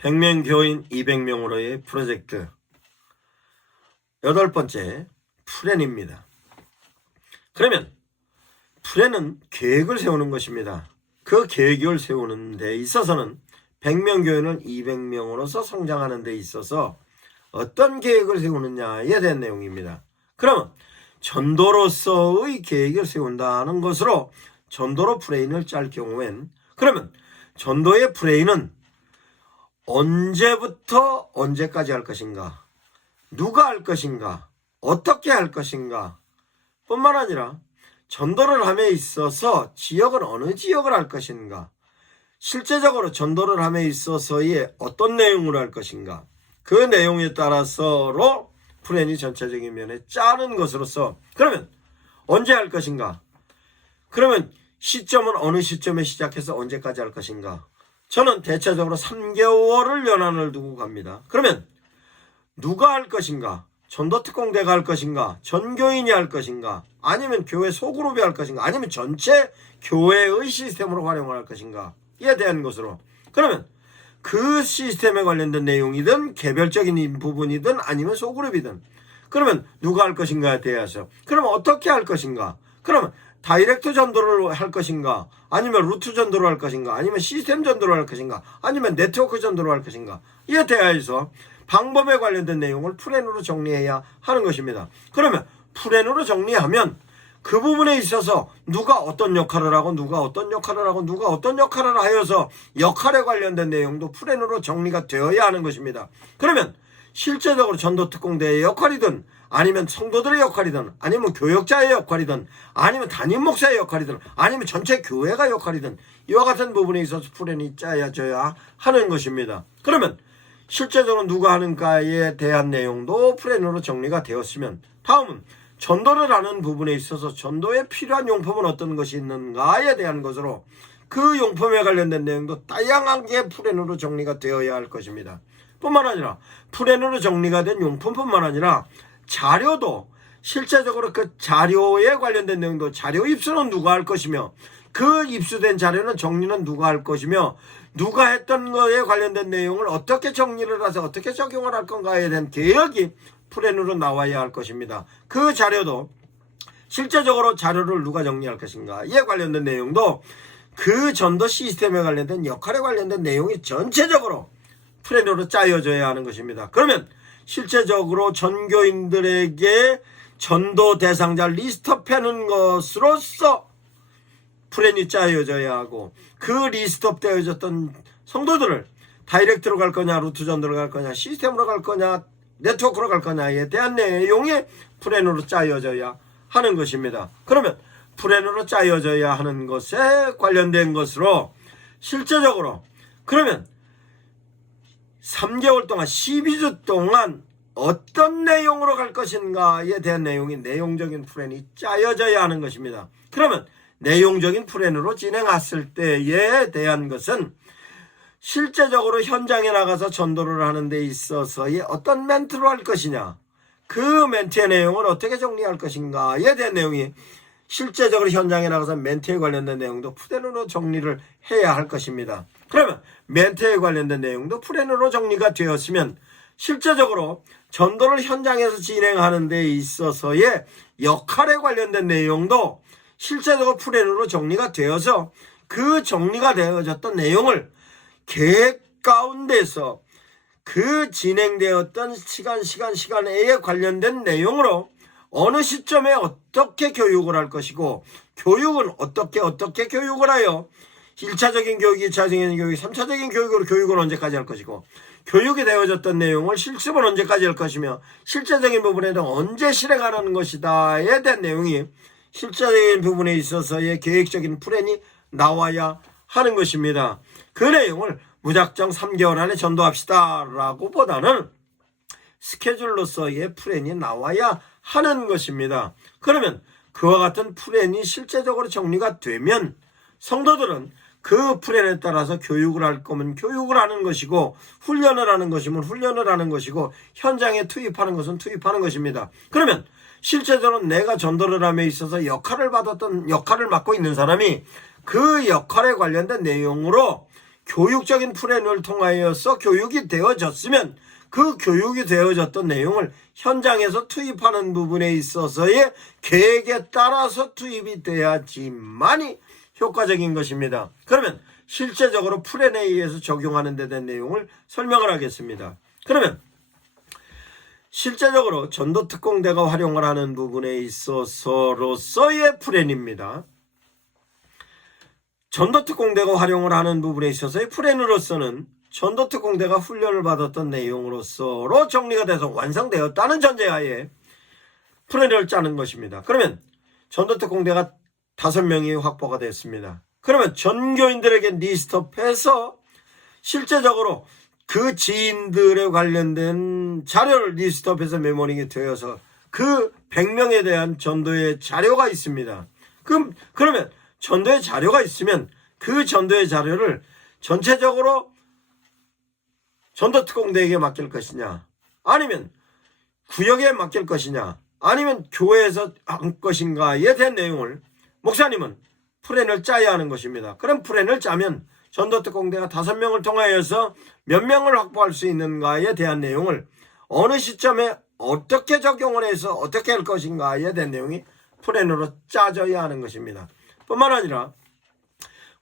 100명 교인 200명으로의 프로젝트 8번째 플랜입니다. 그러면 플랜은 계획을 세우는 것입니다. 그 계획을 세우는 데 있어서는 100명 교인을 200명으로서 성장하는 데 있어서 어떤 계획을 세우느냐에 대한 내용입니다. 그러면 전도로서의 계획을 세운다는 것으로 전도로 플랜을 짤 경우엔 그러면 전도의 플랜은 언제부터 언제까지 할 것인가, 누가 할 것인가, 어떻게 할 것인가 뿐만 아니라 전도를 함에 있어서 지역은 어느 지역을 할 것인가, 실제적으로 전도를 함에 있어서의 어떤 내용으로 할 것인가, 그 내용에 따라서로 플랜이 전체적인 면에 짜는 것으로서 그러면 언제 할 것인가, 그러면 시점은 어느 시점에 시작해서 언제까지 할 것인가, 저는 대체적으로 3개월을 연한을 두고 갑니다. 그러면 누가 할 것인가, 전도특공대가 할 것인가, 전교인이 할 것인가, 아니면 교회 소그룹이 할 것인가, 아니면 전체 교회의 시스템으로 활용을 할 것인가 에 대한 것으로 그러면 그 시스템에 관련된 내용이든 개별적인 부분이든 아니면 소그룹이든 그러면 누가 할 것인가에 대해서 그러면 어떻게 할 것인가, 그러면 다이렉트 전도를 할 것인가, 아니면 루트 전도를 할 것인가, 아니면 시스템 전도를 할 것인가, 아니면 네트워크 전도를 할 것인가, 이에 대하여서 방법에 관련된 내용을 플랜으로 정리해야 하는 것입니다. 그러면 플랜으로 정리하면 그 부분에 있어서 누가 어떤 역할을 하고 누가 어떤 역할을 하고 누가 어떤 역할을 하여서 역할에 관련된 내용도 플랜으로 정리가 되어야 하는 것입니다. 그러면 실제적으로 전도특공대의 역할이든 아니면 성도들의 역할이든 아니면 교역자의 역할이든 아니면 담임 목사의 역할이든 아니면 전체 교회가 역할이든 이와 같은 부분에 있어서 플랜이 짜여져야 하는 것입니다. 그러면 실제적으로 누가 하는가에 대한 내용도 플랜으로 정리가 되었으면 다음은 전도를 하는 부분에 있어서 전도에 필요한 용품은 어떤 것이 있는가에 대한 것으로 그 용품에 관련된 내용도 다양하게 플랜으로 정리가 되어야 할 것입니다. 뿐만 아니라 플랜으로 정리가 된 용품뿐만 아니라 자료도 실제적으로 그 자료에 관련된 내용도 자료 입수는 누가 할 것이며 그 입수된 자료는 정리는 누가 할 것이며 누가 했던 거에 관련된 내용을 어떻게 정리를 해서 어떻게 적용을 할 건가에 대한 계획이 플랜으로 나와야 할 것입니다. 그 자료도 실제적으로 자료를 누가 정리할 것인가 이에 관련된 내용도 그 전도 시스템에 관련된 역할에 관련된 내용이 전체적으로 플랜으로 짜여져야 하는 것입니다. 그러면 실제적으로 전교인들에게 전도 대상자 리스트업하는 것으로서 플랜이 짜여져야 하고 그 리스트업 되어졌던 성도들을 다이렉트로 갈 거냐, 루트 전도로 갈 거냐, 시스템으로 갈 거냐, 네트워크로 갈 거냐에 대한 내용이 플랜으로 짜여져야 하는 것입니다. 그러면 플랜으로 짜여져야 하는 것에 관련된 것으로 실제적으로 그러면 3개월 동안 12주 동안 어떤 내용으로 갈 것인가에 대한 내용이 내용적인 플랜이 짜여져야 하는 것입니다. 그러면 내용적인 플랜으로 진행했을 때에 대한 것은 실제적으로 현장에 나가서 전도를 하는 데 있어서의 어떤 멘트로 할 것이냐, 그 멘트의 내용을 어떻게 정리할 것인가에 대한 내용이 실제적으로 현장에 나가서 멘트에 관련된 내용도 플랜으로 정리를 해야 할 것입니다. 그러면 멘트에 관련된 내용도 플랜으로 정리가 되었으면 실제적으로 전도를 현장에서 진행하는 데 있어서의 역할에 관련된 내용도 실제적으로 플랜으로 정리가 되어서 그 정리가 되어졌던 내용을 계획 가운데서 그 진행되었던 시간에 관련된 내용으로 어느 시점에 어떻게 교육을 할 것이고 교육은 어떻게 교육을 하여 1차적인 교육, 2차적인 교육, 3차적인 교육으로 교육은 언제까지 할 것이고 교육이 되어졌던 내용을 실습은 언제까지 할 것이며 실제적인 부분에는 언제 실행하는 것이다에 대한 내용이 실제적인 부분에 있어서의 계획적인 플랜이 나와야 하는 것입니다. 그 내용을 무작정 3개월 안에 전도합시다 라고 보다는 스케줄로서의 플랜이 나와야 하는 것입니다. 그러면 그와 같은 플랜이 실제적으로 정리가 되면 성도들은 그 플랜에 따라서 교육을 할 거면 교육을 하는 것이고 훈련을 하는 것이면 훈련을 하는 것이고 현장에 투입하는 것은 투입하는 것입니다. 그러면 실제적으로 내가 전도를 함에 있어서 역할을 맡고 있는 사람이 그 역할에 관련된 내용으로 교육적인 프레임을 통하여서 교육이 되어졌으면 그 교육이 되어졌던 내용을 현장에서 투입하는 부분에 있어서의 계획에 따라서 투입이 돼야지만이 효과적인 것입니다. 그러면 실제적으로 프레임에 의해서 적용하는 데 대한 내용을 설명을 하겠습니다. 그러면 실제적으로 전도특공대가 활용을 하는 부분에 있어서로서의 프레임입니다. 전도특공대가 활용을 하는 부분에 있어서의 프레임으로서는 전도특공대가 훈련을 받았던 내용으로서로 정리가 돼서 완성되었다는 전제하에 프레임을 짜는 것입니다. 그러면 전도특공대가 5명이 확보가 됐습니다. 그러면 전교인들에게 리스트업해서 실제적으로 그 지인들에 관련된 자료를 리스트업해서 메모링이 되어서 그 100명에 대한 전도의 자료가 있습니다. 그러면 전도의 자료가 있으면 그 전도의 자료를 전체적으로 전도특공대에게 맡길 것이냐, 아니면 구역에 맡길 것이냐, 아니면 교회에서 한 것인가에 대한 내용을 목사님은 프레임을 짜야 하는 것입니다. 그럼 프레임을 짜면 전도특공대가 5명을 통하여서 몇 명을 확보할 수 있는가에 대한 내용을 어느 시점에 어떻게 적용을 해서 어떻게 할 것인가에 대한 내용이 프레임으로 짜져야 하는 것입니다. 뿐만 아니라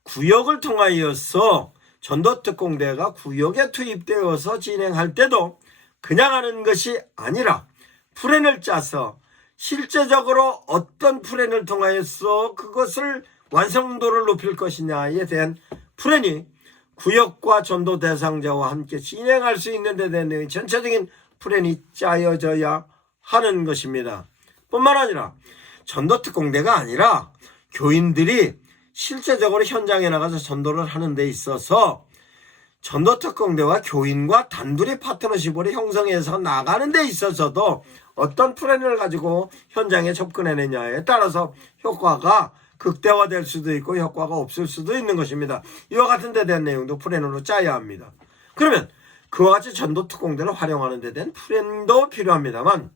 구역을 통하여서 전도특공대가 구역에 투입되어서 진행할 때도 그냥 하는 것이 아니라 프레임을 짜서 실제적으로 어떤 프레임을 통하여서 그것을 완성도를 높일 것이냐에 대한 프레임이 구역과 전도 대상자와 함께 진행할 수 있는 데 대한 내용이 전체적인 프레임이 짜여져야 하는 것입니다. 뿐만 아니라 전도특공대가 아니라 교인들이 실제적으로 현장에 나가서 전도를 하는 데 있어서 전도특공대와 교인과 단둘이 파트너십을 형성해서 나가는 데 있어서도 어떤 프레임을 가지고 현장에 접근해내냐에 따라서 효과가 극대화될 수도 있고 효과가 없을 수도 있는 것입니다. 이와 같은 데 대한 내용도 프레임으로 짜야 합니다. 그러면 그와 같이 전도특공대를 활용하는 데 대한 프레임도 필요합니다만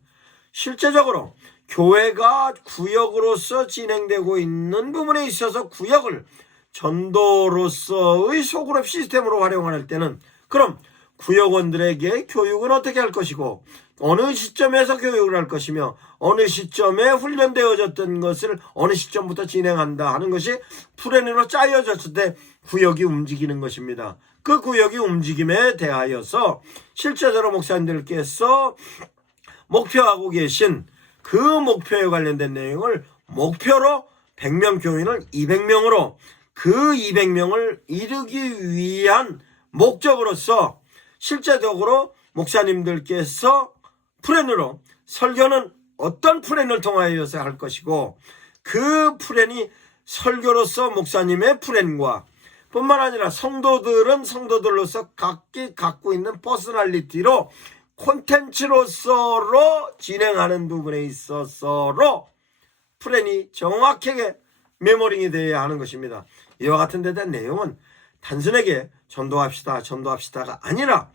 실제적으로 교회가 구역으로서 진행되고 있는 부분에 있어서 구역을 전도로서의 소그룹 시스템으로 활용할 때는 그럼 구역원들에게 교육은 어떻게 할 것이고 어느 시점에서 교육을 할 것이며 어느 시점에 훈련되어졌던 것을 어느 시점부터 진행한다 하는 것이 프레임으로 짜여졌을 때 구역이 움직이는 것입니다. 그 구역이 움직임에 대하여서 실제적으로 목사님들께서 목표하고 계신 그 목표에 관련된 내용을 목표로 100명 교인을 200명으로 그 200명을 이루기 위한 목적으로서 실제적으로 목사님들께서 프레임으로 설교는 어떤 프레임을 통하여서 할 것이고 그 프레임이 설교로서 목사님의 프레임과 뿐만 아니라 성도들은 성도들로서 각기 갖고 있는 퍼스널리티로 콘텐츠로서로 진행하는 부분에 있어서로 프레임이 정확하게 메모링이 되어야 하는 것입니다. 이와 같은 데 대한 내용은 단순하게 전도합시다가 아니라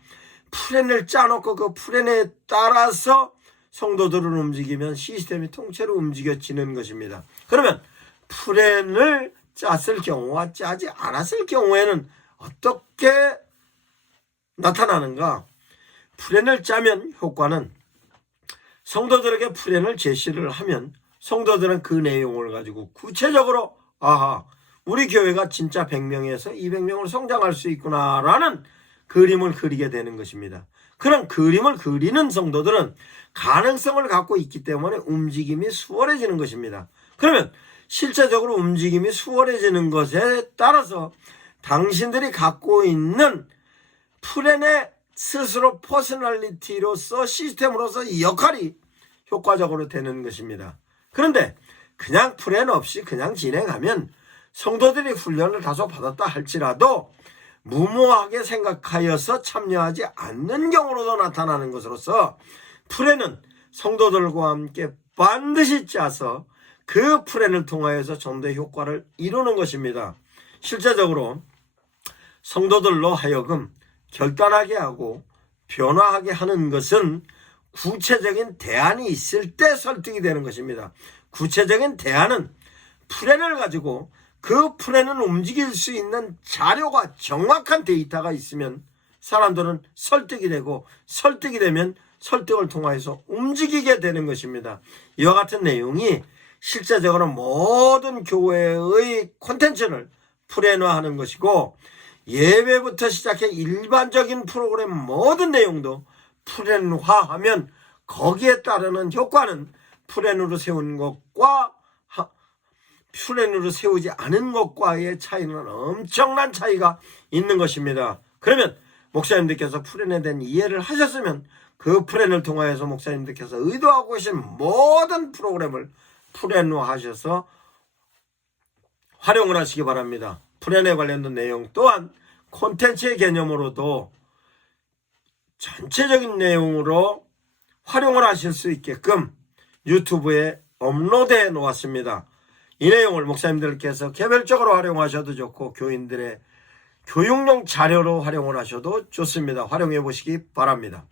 프레임을 짜놓고 그 프레임에 따라서 성도들을 움직이면 시스템이 통째로 움직여지는 것입니다. 그러면 프레임을 짰을 경우와 짜지 않았을 경우에는 어떻게 나타나는가? 프레임을 짜면 효과는 성도들에게 프레임을 제시를 하면 성도들은 그 내용을 가지고 구체적으로 우리 교회가 진짜 100명에서 200명으로 성장할 수 있구나라는 그림을 그리게 되는 것입니다. 그런 그림을 그리는 성도들은 가능성을 갖고 있기 때문에 움직임이 수월해지는 것입니다. 그러면 실제적으로 움직임이 수월해지는 것에 따라서 당신들이 갖고 있는 프레임의 스스로 퍼스널리티로서 시스템으로서 역할이 효과적으로 되는 것입니다. 그런데 그냥 프레임 없이 그냥 진행하면 성도들이 훈련을 다소 받았다 할지라도 무모하게 생각하여서 참여하지 않는 경우로도 나타나는 것으로서 프레임은 성도들과 함께 반드시 짜서 그 프레임을 통하여서 전도의 효과를 이루는 것입니다. 실제적으로 성도들로 하여금 결단하게 하고 변화하게 하는 것은 구체적인 대안이 있을 때 설득이 되는 것입니다. 구체적인 대안은 프레임을 가지고 그 프레는 움직일 수 있는 자료가 정확한 데이터가 있으면 사람들은 설득이 되고 설득이 되면 설득을 통해서 움직이게 되는 것입니다. 이와 같은 내용이 실제적으로 모든 교회의 콘텐츠를 프레화하는 것이고 예배부터 시작해 일반적인 프로그램 모든 내용도 프레화하면 거기에 따르는 효과는 프레으로 세운 것과 프레으로 세우지 않은 것과의 차이는 엄청난 차이가 있는 것입니다. 그러면 목사님들께서 프레에 대한 이해를 하셨으면 그 프레를 통하여서 목사님들께서 의도하고 계신 모든 프로그램을 프레화하셔서 활용을 하시기 바랍니다. 프레에 관련된 내용 또한 콘텐츠의 개념으로도 전체적인 내용으로 활용을 하실 수 있게끔 유튜브에 업로드해 놓았습니다. 이 내용을 목사님들께서 개별적으로 활용하셔도 좋고 교인들의 교육용 자료로 활용을 하셔도 좋습니다. 활용해 보시기 바랍니다.